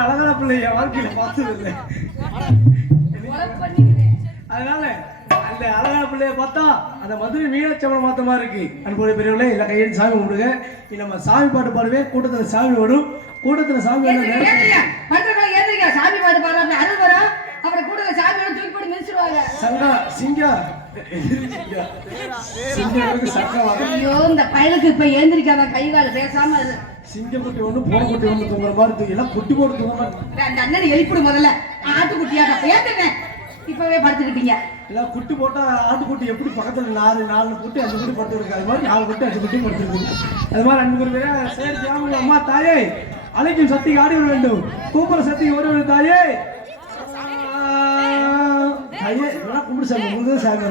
மாதிரி அழகான பிள்ளைய வாழ்க்கையில பார்த்தது இல்லை. அதனால அந்த அழகான பிள்ளைய பார்த்தா அந்த மதுரை மீனாட்சியம்மன் மாத்த மாதிரி இருக்கு. அன்புடைய பெரியவர்களே எல்லா கையில் சாமி கும்பிடுங்க. நம்ம சாமி பாட்டு பாடுவே, கூட்டத்துல சாமி வரும். கூட்டத்துல சாமி சாமி பாட்டு பாடுறாங்க, அருள் வரும். அப்புறம் கூட்டத்துல சாமி தூக்கி போட்டு மிதிச்சிருவாங்க. சங்கா சிங்கா ஐயோ இந்த பயலுக்கு இப்ப ஏந்திரிக்காம கை கால பேசாம சிங்கக்குட்டி ஒண்ணு பூனைக்குட்டி ஒண்ணு தூங்குற மாதிரி எல்லாம் குட்டி போட்டு தூங்க. அந்த அண்ணன் எழுப்பிடு முதல்ல. ஆட்டுக்குட்டியாட்ட பேத்துட்டேன், இப்பவே படுத்துக்கிட்டீங்க. எல்லாம் குட்டி போட்டா ஆட்டுக்குட்டி எப்படி பக்கத்துல 4 குட்டி 5 குட்டி படுத்து இருக்கு, அது மாதிரி 4 குட்டி 5 குட்டி படுத்து இருக்கு. அது மாதிரி அன்பு சரி தியாகம். அம்மா தாயே அழைக்கும் சக்திக்கு ஆடி வர வேண்டும், கூப்பிட சக்திக்கு ஓடி வரும் தாயே. ஐயே இதெல்லாம் கும்பிடு சாமி, உங்களுக்கு சாமி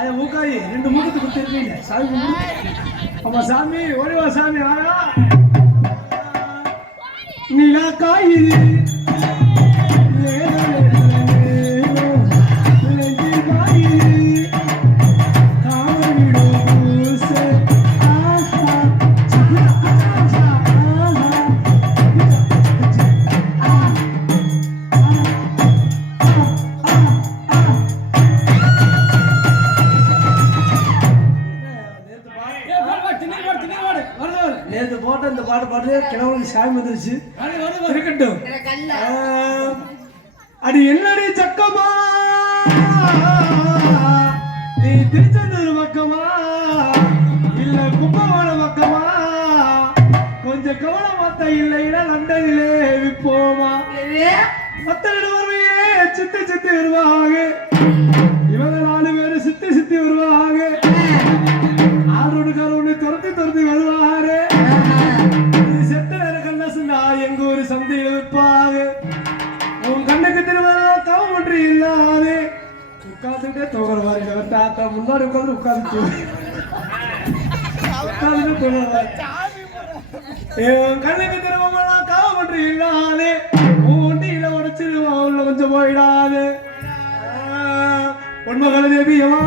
ஐயா மூக்காயி 2 மூக்கத்துக்கு கொடுத்துருக்கீங்க சாமி கும்பிடு. அம்மா சாமி ஓடிவா சாமி ஆயா நீலா காயிரி நேற்று போட்ட இந்த பாட்டு பாடுறது கிழவனுக்கு சாமி வந்துருச்சு. இருக்கட்டும். அடி என்னடி சக்கமா நீ திருச்செந்தூர் பக்கமா இல்ல கும்பகோணம் பக்கமா, கொஞ்சம் கவனமாத்த இல்லைன்னா லண்டனிலே விப்போமா. மத்தனிடம் வருவையே சித்தி சித்தி வருவாங்க, இவங்க 4 பேரும் சித்தி வருவாங்க. ஆரோடுக்காரொன்னு துரத்தி வருவாரு. செத்த நேரங்கள்ல சொன்னா எங்க ஒரு சந்தையில விற்பாங்க. உன் கண்ணுக்கு திரும்ப தவம் ஒன்று இல்லாது உட்காந்துட்டே தோகிற மாதிரி தாத்தா முன்னாடி உட்காந்து என் கண்ணுக்கு திரும்ப காவம் ஒன்று இல்லாது ஒன்றியில உடைச்சிருவான், உள்ள கொஞ்சம் போயிடாது. உண்மகளை தேவியமா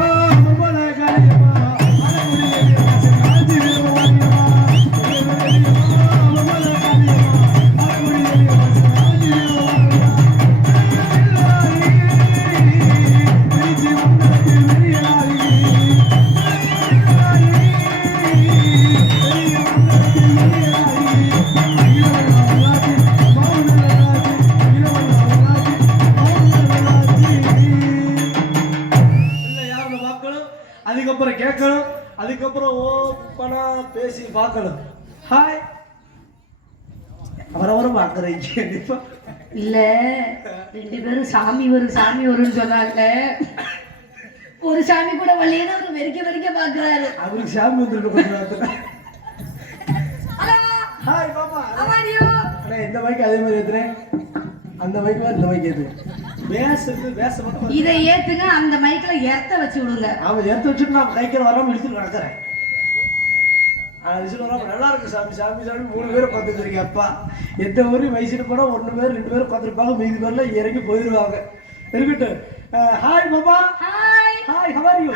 உண்மலை காரியமா அதுக்கப்புறம் கேட்கணும், அதுக்கப்புறம் ஓப்பனா பேசி பார்க்கணும். ஹாய் அவரவரும் பார்க்குறீங்க இல்ல 2 பேரும் சாமி வரும்னு சொன்னாங்க. ஒரு சாமி கூட வரலையேன்னு அவர் வெறிக்க பாக்குறாரு. அவருக்கு சாமி வந்துருக்கு. ஹாய் பாப்பா இந்த மைக்கு அதே மாதிரி ஏத்துறேன், அந்த மைக்கு இந்த மைக்கு ஏத்து இதை ஏத்துங்க. அந்த மைக்ல எர்த்த வச்சு விடுங்க. ஆமா எர்த்த வச்சுட்டு நான் கைக்கிற வராம இழுத்துட்டு நடக்கிறேன். நல்லா இருக்கு சாமி 3 பேரை பார்த்துருக்கீங்க. அப்பா எந்த ஊரையும் வயசுட்டு போனா 1 பேர் 2 பேர் பார்த்துருப்பாங்க, மீதி பேர்ல இறங்கி போயிடுவாங்க. இருக்கட்டும். Hi Baba. Hi how are you?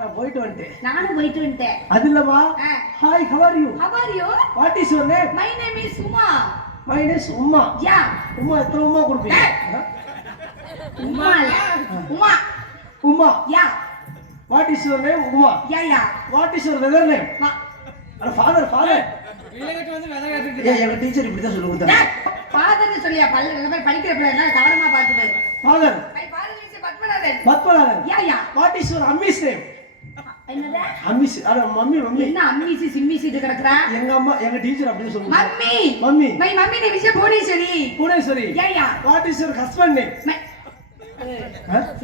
நான் போயிட்டு வந்துட்டேன். நானும் போயிட்டு வந்துட்டேன். அது இல்லம்மா. Hi how are you? What is your name? My name is Uma. My name is Uma. Yeah Uma. எத்தனை உமா கொடுப்பீங்க? Uma. Yeah. What is your name? Uma. Yeah. What is your brother name? Father. இல்லங்கட்டு வந்து வெத கேட்டுட்டு. எங்க டீச்சர் இப்படி தான் சொல்லுவாங்க. ஃபாதர்னு சொல்லியா பல்ல நம்ம படிக்கிற பிள்ளை கவனமா பாத்துடு. Father. My father is Padmanathan. Yeah. What is your அம்மிஸ் நேம்? என்னடா? அம்மிஸ். மம்மி. என்ன அம்மிசி சிம்மிசி இருக்கறா? எங்க அம்மா எங்க டீச்சர் அப்படி சொல்லுவாங்க. Mummy. My mummy name is Bhuvaneswari. Yeah. What is your husband name?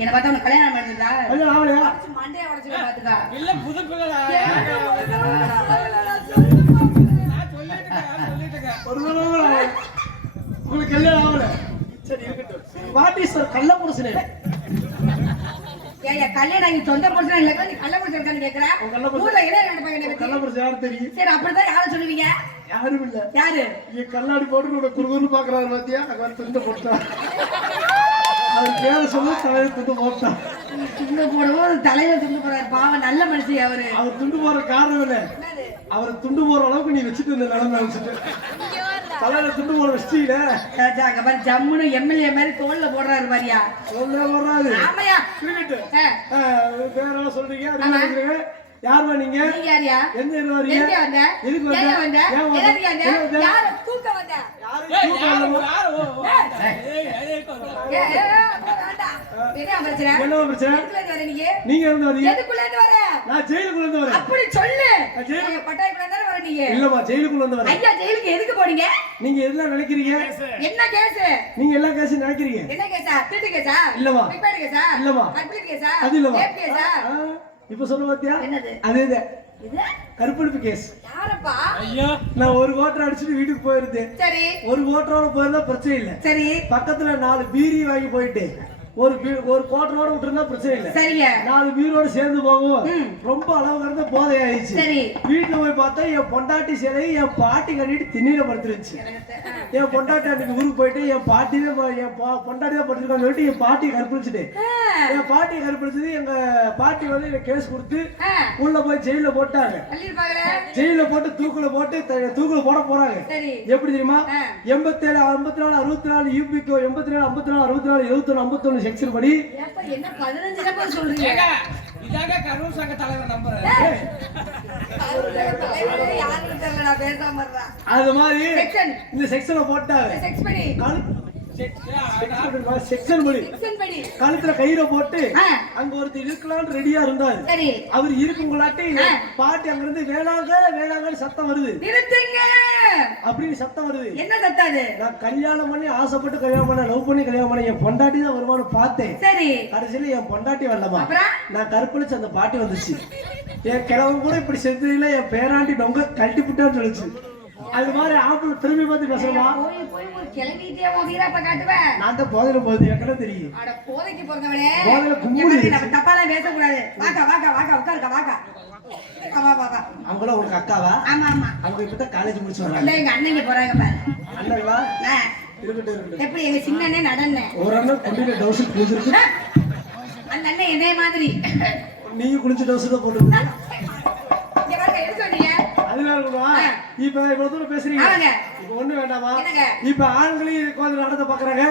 என்ன பார்த்தா உனக்கு கல்யாணம் பண்ணிட்டா? கல்யாணம் ஆவலையா? மண்டைய உடைச்சு பாத்துக்க. இல்ல புதுப்புகளா? நான் சொல்லிட்டேங்க. உங்களுக்கு கல்யாணம் ஆவல. சரி இருக்கட்டும். வாட் இஸ் யுவர் கள்ளப்புருஷன் நேம்? ஏய் கல்யாணம் நீ சொந்த புருஷன் இல்ல நீ கள்ளப்புருஷன் இருக்கான்னு கேக்குற? ஊர்ல என்ன நடப்பாங்க நீ? கள்ளப்புருஷன் யாரு தெரியும்? சரி அப்படிதான் யாரை சொல்லுவீங்க? யாரும் இல்ல. யாரு? நீ கண்ணாடி போட்டு குறுகுறுன்னு பாக்குறாரு பாத்தியா? அங்க வந்து துண்டு போட்டா அவர் பேர சொல்ல தலையை துண்டு போட்டான். துண்டு போடுவோம் தலையில துண்டு போறாரு பாவம் நல்ல மனுஷன் அவரு. அவர் துண்டு போற காரணம் என்ன? அவரை துண்டு போற அளவுக்கு நீ வச்சுட்டு இந்த நிலைமை வச்சுட்டு தலையில துண்டு போற வச்சிட்டீல. ஜம்முன்னு எம்எல்ஏ மாதிரி தோல்ல போடுறாரு மாதிரியா? வராது. ஆமையா பேரெல்லாம் சொல்றீங்க. யாருமா நீங்க? யாரியா? எந்த ஊர்ல வரீங்க? எங்க வந்த? எதுக்கு ஏன் வந்த? வந்த? எதுக்கு வந்த? யார தூக்க வந்த? என்ன பிரச்சனை? என்ன பிரச்சனை? எதுக்குள்ள வர நீங்க? நீங்க இருந்து வரீங்க? எதுக்குள்ள இருந்து வர? நான் ஜெயிலுக்குள்ள இருந்து வரேன். அப்படி சொல்லு. நீங்க பட்டாய்க்குள்ள இருந்து வர நீங்க? இல்லம்மா, ஜெயிலுக்குள்ள இருந்து வரேன். ஐயா ஜெயிலுக்கு எதுக்கு போறீங்க? நீங்க எல்லாம் நினைக்கிறீங்க? என்ன கேஸ்? நீங்க எல்லா கேஸும் நினைக்கிறீங்க? என்ன கேஸா? திருட்டு கேஸா? இல்லம்மா. பிக்பாக்கெட் கேஸா? இல்லம்மா. கட்பிட் கேஸா? அது இல்லம்மா. ரேப் கேஸா? இப்ப சொல்ல பாத்தியா? என்னது? அதேதான். இது கருப்பெடுப்பு கேஸ். யாரப்பா? ஐயோ நான் ஒரு கோட்டர் அடிச்சுட்டு வீட்டுக்கு போயிருந்தேன். சரி. ஒரு கோட்டரோட போயிருந்தா பிரச்சனை இல்ல. சரி. பக்கத்துல 4 பீரி வாங்கி போயிட்டு ஒரு கோட்டரோட விட்டுருந்தா பிரச்சனை இல்ல. சரிங்க. 4 பீரோட சேர்ந்து போகும். ரொம்ப அளவு கடந்த போதை ஆயிடுச்சு. சரி. வீட்டுல போய் பார்த்தா என் பொண்டாட்டி சேலை என் பாட்டி கட்டிட்டு திண்ணில படுத்துருச்சு. என் பொண்டாட்டி அன்னைக்கு ஊருக்கு போயிட்டு என் பாட்டி தான் என் பொண்டாட்டி தான் படுத்துருக்கான்னு சொல்லிட்டு என் பாட்டி கற்பழிச்சுட்டு என் பாட்டி கற்பழிச்சது எங்க பாட்டி வந்து எனக்கு கேஸ் கொடுத்து உள்ள போய் ஜெயில போட்டாங்க. ஜெயில போட்டு தூக்குல போட போறாங்க. எப்படி தெரியுமா? 87 54 64 யூபிகோ 87 54 64 71 51 செக்ஷன் படி என்ன 15 நம்பர் சொல்றீங்க? இதாக கரூர் சங்க தலைவர் நம்பர். அது மாதிரி இந்த செக்ஷனை போட்டாங்க. செக்ஷன் படி கழுத்துல கயிறை போட்டு அங்க ஒருத்தர் இருக்கலாம்னு ரெடியா இருந்தாரு. அவர் இருக்குங்களாட்டி பாட்டி அங்க இருந்து வேளாங்கன்னு சத்தம் வருது. அப்படின்னு சத்தம் வருது. என்ன சத்தாது? நான் கல்யாணம் பண்ணி ஆசைப்பட்டு கல்யாணம் பண்ண லவ் பண்ணி கல்யாணம் பண்ண என் பொண்டாட்டி தான் வருமானு பார்த்தேன். சரி. கடைசியில என் பொண்டாட்டி வரலமா, நான் கற்பழிச்சு அந்த பாட்டி வந்துச்சு. என் கிழவன் கூட இப்படி செஞ்சதுல என் பேராண்டி நொங்க கழட்டி விட்டான்னு சொல்லிச்சு. அது மாதிரி ஆப்பிள் திரும்பி பார்த்து பேசணுமா? நான் தான் போதையில போகுது எனக்கு தெரியும். போதைக்கு போறவனே தப்பாலாம் பேசக்கூடாது. அவங்கள உனக்கு அக்காவா? ஆமா ஆமா. அவங்க இப்பதான் காலேஜ் முடிச்சு வராங்க. எங்க அண்ணங்க போறாங்க பாரு. அண்ணங்களா? இருக்கட்டும். எப்படி எங்க சின்ன அண்ணன் நடன ஒரு அண்ணன் கொண்டில டவுஸ் குளிச்சிருக்கு. அந்த அண்ணன் இதே மாதிரி நீங்க குளிச்சு டவுஸ் தான் போட்டுருக்கீங்க. இங்க பாருங்க எடுத்து வந்தீங்க. அதுல இருக்குமா? இப்ப இவ்வளவு தூரம் பேசுறீங்க. இப்ப ஒண்ணு வேண்டாமா? இப்ப ஆண்களையும் உட்கார்ந்து நடத்த பாக்குறாங்க,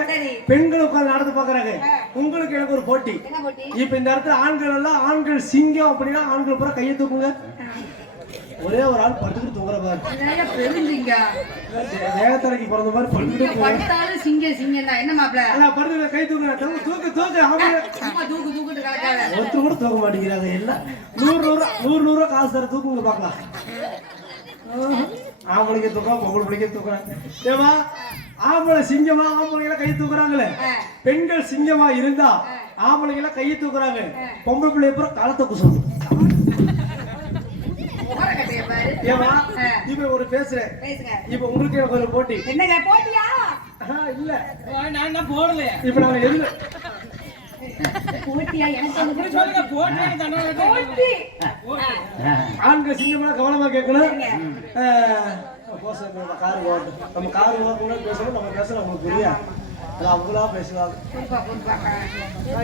பெண்களும் உட்கார்ந்து நடத்த பாக்குறாங்க. உங்களுக்கு எனக்கு ஒரு போட்டி. இப்ப இந்த இடத்துல ஆண்கள் எல்லாம் ஆண்கள் சிங்கம் அப்படின்னா ஆண்கள் பூரா கையை தூக்குங்க. ஒரே ஒரு ஆள் படுத்துட்டு தூங்குற மாதிரி பெருஞ்சிங்க வேகத்தலைக்கு பிறந்த மாதிரி படுத்துட்டு படுத்தாலும் சிங்கம் தான். என்ன மாப்பிள்ள? அதான் படுத்துட்டு கை தூக்குங்க. தூக்கு அம்மா தூக்குட்டு கிடக்காத. ஒருத்தர் கூட தூக்க மாட்டேங்கிறாங்க. எல்லாம் 100 காசு தர தூக்குங்க பாக்கலாம். ஆம்பளைக்கு தூக்கம் பொம்பளை பிள்ளைக்கு தூக்குறாங்க. ஏமா ஆம்பளை சிங்கமா ஆம்பளைங்கள கை தூக்குறாங்களே, பெண்கள் சிங்கமா இருந்தா ஆம்பளைங்கள கையை தூக்குறாங்க, பொம்பளை பிள்ளை அப்புறம் காலத்தை குசும். ஏமா இப்ப ஒரு பேசுறேன். இப்ப உங்களுக்கு எனக்கு ஒரு போட்டி. என்னங்க போட்டியா? இல்ல நான் தான் போடலையே. இப்ப நாங்க எது போட்டியா? எனக்கு அப்படி சொல்லுங்க. போட்டி ஆண்கள் சிங்கமா கவனமா கேட்கணும். காரு ஓட்டும். நம்ம காரு ஓட்டணும் பேசணும். நம்ம பேசணும் உங்களுக்கு புரியா? அது அவங்களா பேசுவாங்க.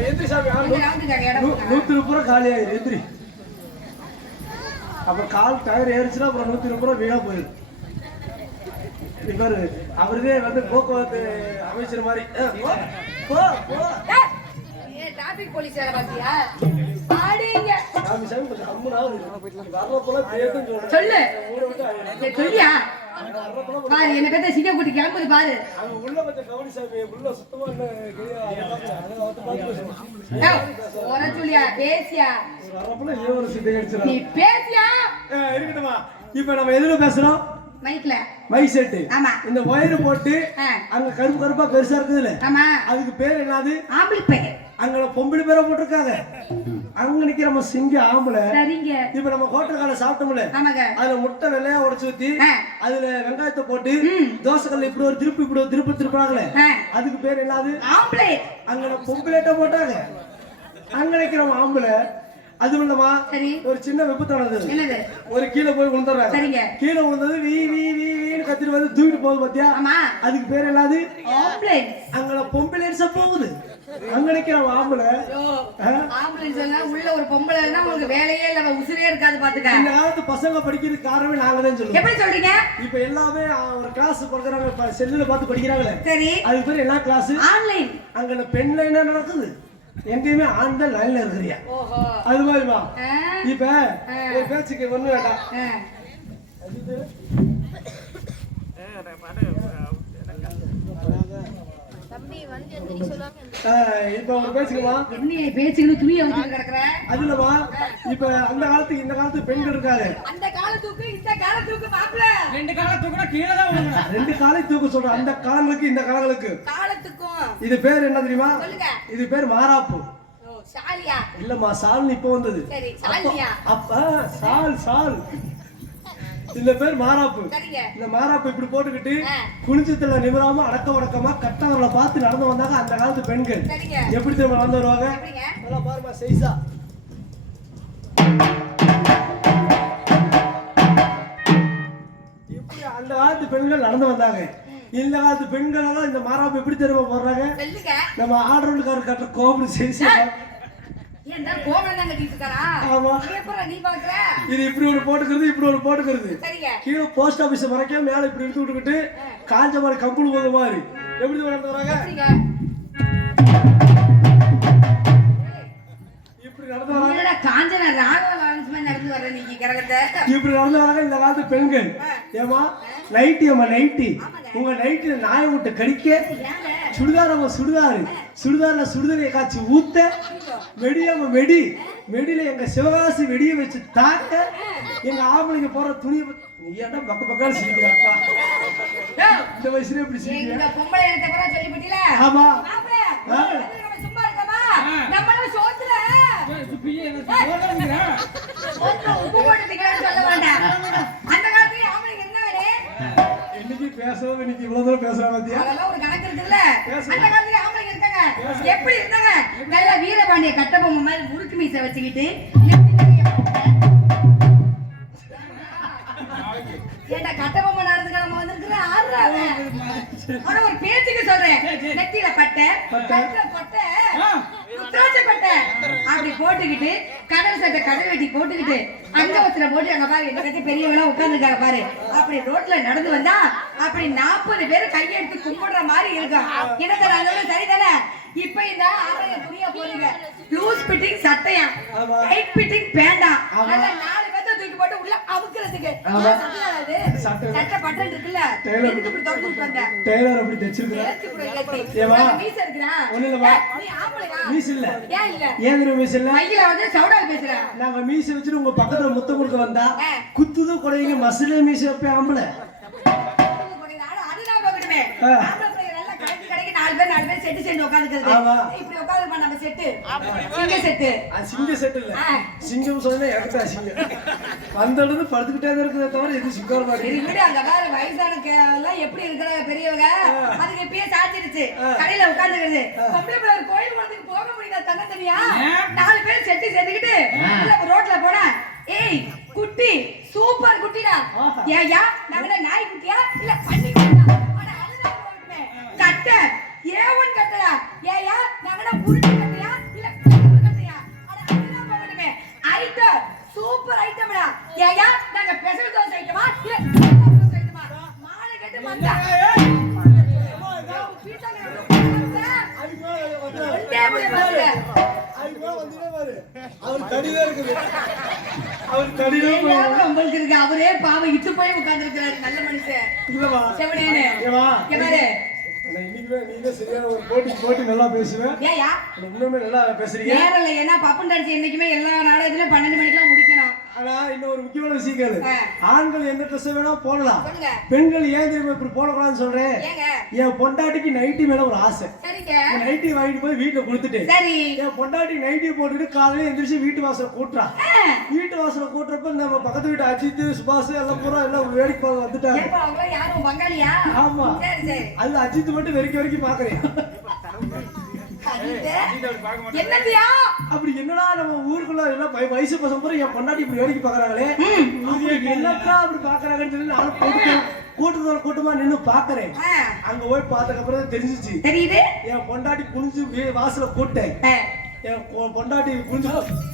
எந்திரி சாமி. 120 ரூபா காலியாயிரு. எந்திரி. அப்புறம் கால் டயர் ஏறிச்சுன்னா அப்புறம் 120 ரூபா வீணா போயிடும். இவர் அவருதே வந்து போக்குவரத்து அமைச்சர் மாதிரி. டிராபிக் போலீஸ் வேலை பாத்தியா? ஆடிங்க சாமி சாமி கொஞ்சம் அம்முனா வரப்போல பேருன்னு சொல்லு. சொல்லியா? பாரு என்ன கட்ட சிங்க கூட்டி கிளம்புது பாரு. அவன் உள்ள கொஞ்சம் கவனி சாமி. உள்ள சுத்தமா ஒர சொல்லியா பேசியா? வரப்போல ஏவர சித்தை அடிச்சிரா. நீ பேசியா? இருக்கட்டுமா? இப்போ நம்ம எதுல பேசுறோம்? மைக்ல. Mic set. ஆமா. இந்த வயர் போட்டு அங்க கருப்பா பெருசா இருக்குதுல. ஆமா. அதுக்கு பேர் என்னது? ஆம்பளை பேர். அங்க பொம்பளை பேரை போட்டுருக்காங்க. அங்க நிக்கிற நம்ம சிங்க ஆம்பளை. சரிங்க. இப்ப நம்ம ஹோட்டல்ல சாப்பிட்டோம்ல, ஆமாங்க, அதுல முட்டை வெள்ளையா உடைச்சு ஊத்தி அதுல வெங்காயத்தை போட்டு தோசைக்கல்ல இப்படி ஒரு திருப்பி திருப்பாங்களே, அதுக்கு பேர் என்னது? ஆம்பளை. அங்க பொம்பளைட்ட போட்டாங்க. அங்க நிக்கிற ஆம்பளை. அது இல்லமா ஒரு சின்ன விபத்தானது. என்னது? ஒரு கீழே போய் விழுந்துறாங்க. சரிங்க. கீழே விழுந்தது வீ வீ வீன்னு கத்திட்டு வந்து தூக்கிட்டு போகுது பாத்தியா? ஆமா. அதுக்கு பேர் என்னது? ஆம்புலன்ஸ். அங்க பொம்புலன்ஸ் போகுது. அங்க நிக்கிற ஆம்பளை ஐயோ, ஆம்புலன்ஸ் எல்லாம் உள்ள ஒரு பொம்பளை இருந்தா உங்களுக்கு வேலையே இல்ல, உசுரே இருக்காது பாத்துக்க. இந்த காலத்து பசங்க படிக்கிறதுக்கு காரணமே நாங்க தான் சொல்லுவோம். எப்படி சொல்றீங்க? இப்ப எல்லாமே ஒரு கிளாஸ் கொடுக்குறாங்க, செல்லுல பார்த்து படிக்கிறாங்களே. சரி, அதுக்கு பேர் என்ன கிளாஸ்? ஆன்லைன். அங்க பெண் லைனா நடக்குது, எங்கேயுமே ஆண் தான் லைன்ல இருக்கிறியா. ஓஹோ, அது மாதிரிமா இப்ப ஒரு பேச்சுக்கு ஒண்ணு வேண்டாம். இப்ப ஒரு பேச்சுக்குமா, என்ன பேச்சுக்கு துணி அவுத்து கிடக்குற? அது இல்லமா, இப்ப அந்த காலத்துக்கு இந்த காலத்து பெண்கள் இருக்காரு, அந்த காலத்துக்கு இந்த காலத்துக்கு மாப்பிள்ள ரெண்டு காலத்துக்கு கூட கீழே தான் விழுங்கணும். ரெண்டு காலை தூக்க சொல்றேன். அந்த காலங்களுக்கு இந்த காலங்களுக்கு காலத்துக்கும் இது பேர் என்ன தெரியுமா? சொல்லுங்க. இது பேர் மாறாப்பு. ஓ, சாலியா? இல்லம்மா, சால்னு இப்ப வந்தது. சரி, சாலியா? அப்ப சால் சால் இந்த பேர் மாறாப்பு. சரிங்க. இந்த மாறாப்பு இப்படி போட்டுக்கிட்டு குளிச்சத்துல நிமிராம அடக்க உடக்கமா கட்டவர்களை பார்த்து நடந்து வந்தாங்க அந்த காலத்து பெண்கள். சரிங்க. எப்படி தெரியுமா நடந்து வருவாங்க? எப்படிங்க? நல்லா பாருமா, சைஸா இப்படி அந்த காலத்து பெண்கள் நடந்து வந்தாங்க. இந்த காலத்து பெண்கள் எல்லாம் இந்த மாறாப்பு எப்படி தெரியுமா போடுறாங்க? சொல்லுங்க. நம்ம ஆர்டர்காரர் கட்டுற கோபுரம் சைஸா. ஏன்டா கோவம் தான் கட்டிட்டு இருக்காரா? ஆமா. நீ பாக்குற? இது இப்படி ஒரு போட்டுக்கிறது, இப்படி ஒரு போட்டுக்கிறது. சரிங்க. கீழே போஸ்ட் ஆபீஸ் மறைக்க மேல இப்படி எடுத்து விட்டுக்கிட்டு காஞ்ச மாதிரி கம்புள் போத மாதிரி எப்படி நடந்து வராங்க? இப்படி நடந்து வராங்க. என்னடா காஞ்சனா ராகவ லாரன்ஸ் மாதிரி நடந்து வர நீங்க கரகத்தை? இப்படி நடந்து வராங்க இந்த காலத்து பெண்கள். ஏமா நைட்டி, அம்மா நைட்டி, உங்க நைட்டில நாயை விட்டு கடிக்க, சுடிதார் அம்மா சுடிதாரு, சுடிதார்ல சுடுதலையை காய்ச்சி ஊத்த, வெடியாம வெடி, வெடியில எங்க சிவகாசி வெடிய வச்சு தாக்க, எங்க ஆம்பளைங்க போற துணியை நீ ஏன்டா பக்க பக்கம் சிரிக்கிறாப்பா? இந்த வயசுல எப்படி சிரிக்கிறா? இந்த பொம்பளை எனக்கு தப்பா சொல்லிட்டீல? ஆமா. நம்ம சும்மா இருக்கமா? நம்மள சோத்துல உப்பு போட்டுக்கலாம்னு சொல்ல வேண்டாம். அந்த காலத்துல ஆம்பளைங்க என்ன வேலை? இன்னைக்கு பேசவும் இன்னைக்கு இவ்வளவு தூரம் பேசுறாங்க பாத்தியா? அதெல்லாம் ஒரு கணக்கு இருக்குல்ல. அந்த காலத்துல ஆம்பளைங்க இருக்காங்க, எப்படி இருந்தாங்க? நல்ல வீரபாண்டிய கட்டபொம்மை மாதிரி முறுக்கு மீசை வச்சுக்கிட்டு ஏண்டா கட்டபொம்மை நடந்துக்க நம்ம வந்திருக்கிற ஆடுறாங்க. ஆனா ஒரு பேச்சுக்கு சொல்றேன், நெத்தியில பட்டை, கட்டுல பட்டை, ருத்ராட்ச பட்டை அப்படி போட்டுக்கிட்டு, கடல் சட்டை கடல் வெட்டி போட்டுக்கிட்டு, அங்கவத்துல போட்டு அங்க பாரு என்ன பெரியவங்களா உட்கார்ந்துருக்காங்க பாரு, அப்படி ரோட்ல நடந்து வந்தா அப்படி 40 பேர் கையெடுத்து கும்பிடுற மாதிரி இருக்கும். எனக்கு அதோட சரிதானே? இப்ப இந்த ஆம்பளை துணியா போடுங்க, லூஸ் ஃபிட்டிங் சட்டையா, டைட் ஃபிட்டிங் பேண்டா, நல்ல 4 பேத்த தூக்கி போட்டு உள்ள அவுக்குறதுக்கு சட்டை பட்டன் இருக்குல்ல, எதுக்கு இப்படி தொட்டு உட்கார்ந்த? டெய்லர் அப்படி தச்சிருக்கா? ஏமா மீச இருக்குடா? ஒண்ணு இல்லமா, நீ ஆம்பளையா? மீச இல்ல. ஏன் இல்ல? ஏன் மீச இல்ல? மையில வந்து சவுடால் பேசுற. நாங்க மீச வச்சிட்டு உங்க பக்கத்துல முத்தம் கொடுக்க வந்தா குத்துது கொடைங்க மசிலே மீச வைப்பே ஆம்பளை. அதுதான் போகணுமே. ஆம்பளை பிள்ளைங்க நல்லா கடைக்கு கடைக்கு 4 பேர் செட்டு செட்டு உட்கார்ந்துக்கிறது. இப்படி உட்கார்ந்து நம்ம செட்டு, சிங்க செட்டு. அது சிங்க செட் இல்ல, சிங்கம் சொன்னா எனக்கு தான் சிங்கம். வந்ததுல படுத்துக்கிட்டே இருக்கிறத தவிர எது சிங்கம் மாதிரி. இப்படி அங்க வேற வயசான எல்லாம் எப்படி இருக்கிறாங்க பெரியவங்க, அதுக்கு இப்பயே சாச்சிருச்சு. கடையில உட்கார்ந்துக்கிறது. பொம்பளை பிள்ளை ஒரு கோயில் குளத்துக்கு போக முடியல தன்ன தனியா 4 பேர் செட்டு சேர்த்துக்கிட்டு ரோட்ல போனா, ஏய் குட்டி சூப்பர் குட்டிடா, ஏயா நாங்க நாய் குட்டியா இல்ல பன்னி குட்டியா, அட அதுதான் போடுமே. கட்ட ஏ1 கட்டடா, ஏயா நாங்க புருட்டு கட்டியா இல்ல கட்டு கட்டியா, அட அதுதான் போடுமே. ஐட்டம் சூப்பர் ஐட்டம்டா, ஏயா நாங்க ஸ்பெஷல் தோசை ஐட்டமா இல்ல தோசை ஐட்டமா, மாலை கட்டு வந்தா அவரே பாவம் இட்டு போய் உட்கார்ந்து இருக்கிறாரு. நல்ல மனுஷன் செவனேன்னு. சரியான ஒரு போட்டி நல்லா பேசுவேன். ஏயா இன்னுமே நல்லா பேசுறீங்க. நேரல ஏன்னா பப்பன் டான்ஸ் என்னைக்குமே எல்லா நாடகத்திலும் 12 மணிக்கெல்லாம் முடிக்கணும். ஆனா இன்னொரு முக்கியமான விஷயம் கேளு. ஆண்கள் எந்த ட்ரெஸ் வேணா போடலாம், சொல்லுங்க. பெண்கள் ஏன் தெரியுமா இப்படி போடக்கூடாதுன்னு சொல்றேன்? ஏங்க என் பொண்டாட்டிக்கு நைட்டி மேல ஒரு ஆசை. சரிங்க. நைட்டி வாங்கிட்டு போய் வீட்டுல கொடுத்துட்டேன். சரி. என் பொண்டாட்டி நைட்டி போட்டுட்டு காலையில எந்திரிச்சு வீட்டு வாசல கூட்டுறான். வீட்டு வாசல கூட்டுறப்ப நம்ம பக்கத்து வீட்டு அஜித் சுபாஷ் எல்லாம் பூரா எல்லாம் வேடிக்கை பார்க்க வந்துட்டாங்க. ஏப்பா அவங்க யாரும் பங்காளியா? ஆமா. சரி சரி. அது அஜித் மட்டும் வரைக்கும் பாக்குறேன். என்னதியா அப்படி என்னடா நம்ம ஊருக்குள்ள எல்லாம் வயசு பசங்க பூரா என் பொண்டாட்டி இப்படி வேடிக்கை பாக்குறாங்களே, என்னக்கா அப்படி பாக்குறாங்கன்னு சொல்லி நானும் கூட்டமா நின்னு பாக்குறேன். அங்க போய் பார்த்ததுக்கு அப்புறம் தான் தெரிஞ்சிச்சு. தெரியுது. என் பொண்டாட்டி குனிஞ்சு வாசல கூட்டேன். என் பொண்டாட்டி குனிஞ்சு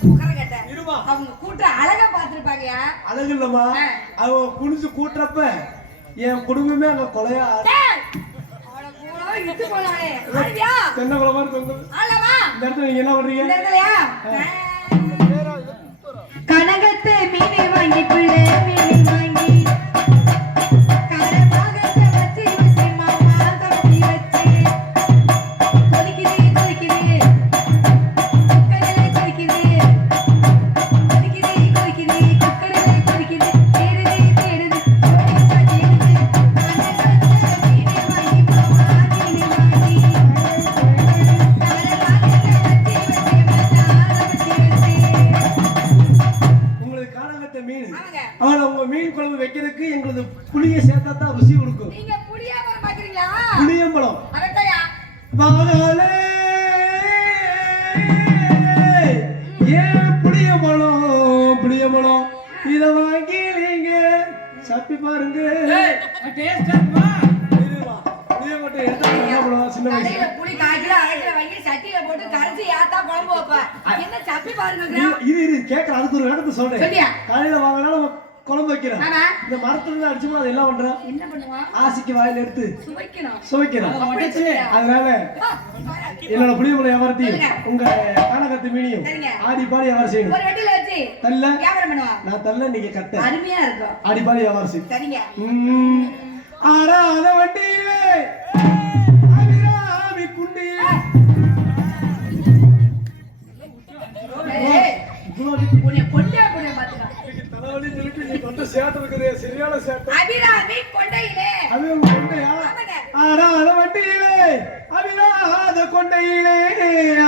உட்காரங்கட்ட. இருமா. அவங்க கூட்ட அழகா பாத்துருப்பாங்கயா. அழகு இல்லம்மா. அவ குனிஞ்சு கூட்டுறப்ப என் குடும்பமே அங்க கொலையா இட்டு போனாலே. அடியா. தென்னை குளமா இருக்கு. ஆளவா. இந்த இடத்துல நீங்க என்ன பண்றீங்க? இந்த இடத்துலயா? கனகத்தை மீனை வாங்கி பிள்ளை மீனை வாங்கி கரபாகத்தை வச்சு வச்சு மாமா தம்பி வச்சு கொதிக்குது கொதிக்குது குக்கரிலே கொதிக்குது கொதிக்குது கொதிக்குது குக்கரிலே கொதிக்குது தேடுது தேடுது ஓடிப்பா தேடுது கனகத்தை மீனை வாங்கி மாமா மீனை வாங்கி கரபாகத்தை வச்சு வச்சு மாமா தம்பி வச்சு காணகத்தை மீன். ஆமாங்க. ஆனா உங்க மீன் குழம்பு வைக்கிறதுக்கு எங்களுக்கு புளிய சேர்த்தா தான் ருசி கொடுக்கும். நீங்க புளியாமரம் பாக்குறீங்களா? புளியம்பழம். அதட்டயா. மகளே ஏன் புளியம்பழம் புளியம்பழம் இத வாங்கி நீங்க சாப்பி பாருங்க. டேஸ்ட் இருக்குமா? இருமா. புளியம்பழத்தை எடுத்து என்ன பண்ணுவோம் சின்ன கடையில வயசுல? புளி காய்ச்சல அரைக்கிற வாங்கி சட்டியில போட்டு கரைச்சி யாத்தா குழம்பு வைப்ப. என்ன சப்பி பாருங்க. இது கேட்கல அதுக்கு ஒரு இடத்த சொல்றேன். சொல்லியா? காலையில வாங்கினா நம்ம குழம்பு வைக்கிறோம். ஆமா. இந்த மரத்துல இருந்து அடிச்சுமா அது என்ன பண்றோம்? என்ன பண்ணுவான்? ஆசிக்கு வாயில எடுத்து சுவைக்கணும். சுவைக்கிறோம். உடைச்சு. அதனால ஆ, என்னோட புளியம்பழம் வியாபாரத்தையும் சொல்லுங்க. உங்க கானகத்து மீனியும் சரிங்க. ஆடி பாடி வியாபாரம் செய்யணும். ஒரு வெட்டில வச்சு தல்ல வியாபாரம் பண்ணுவா. நான் தல்ல நீங்க கட்ட அருமையா இருக்கும். ஆடி பாடி வியாபாரம் செய்யும். சரிங்க. ஆறாத வண்டியிலே அபிராமி குண்டிலே ஏய், உன்னை கொண்டே போடுவேன் பாத்துக்க. தலைவலி சொல்லிட்டு நீ கொண்ட சேட்டை இருக்குது சரியான சேட்டை. அபிராமி கொண்டையிலே. அது உங்க கொண்டையா? ஆமாங்க. ஆறாத வண்டியிலே அபிராத கொண்டையிலே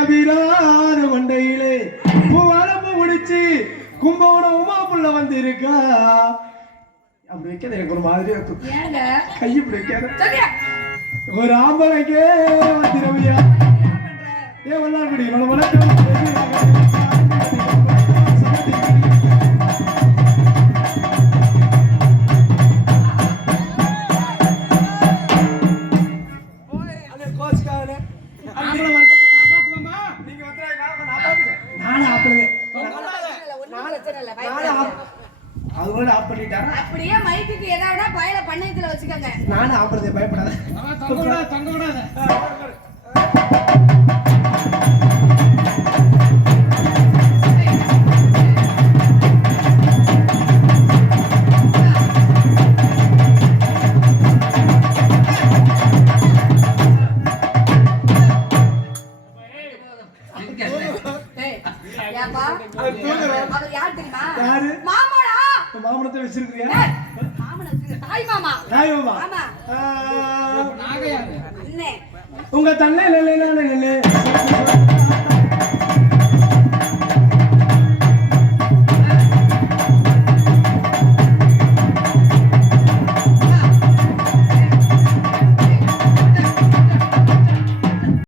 அபிராத கொண்டையிலே பூவரம்பு முடிச்சு கும்பகோணம் உமா புள்ள வந்திருக்கா. அப்படி வைக்காத எனக்கு ஒரு மாதிரியா இருக்கு. ஏங்க? கை இப்படி வைக்காத. சொல்லியா? ஒரு ஆம்பளைக்கே வந்திரவியா. என்ன பண்ற? ஏன் வல்லாக்குடி வணக்கம். காப்பாத்துவாமா? நானும் ஆப்பிடுங்க. ஒண்ணும் பிரச்சனை இல்ல, நானும் பயப்படாதீங்க. அது ஆஃப் பண்ணிட்டாரா? அப்படியே மைக்குக்கு ஏதாவது பயல பண்ணையத்துல வச்சுக்கோங்க. நானும் ஆப்பிடுறதே பயப்படாத. அவன் தங்க விடாத, தங்க விடாத. ஏய், ஏப்பா? அது தூங்குறேன். அவர் யார் தெரியுமா? யாரு? மாமாடா. மாமனத்தை வச்சிருக்கியா? ஏய், மாமனை வச்சுக்க, தாய் மாமா. தாய் மாமா. ஆமா. நாங்க யாரு? அண்ணே. உங்க தன்னை நல்ல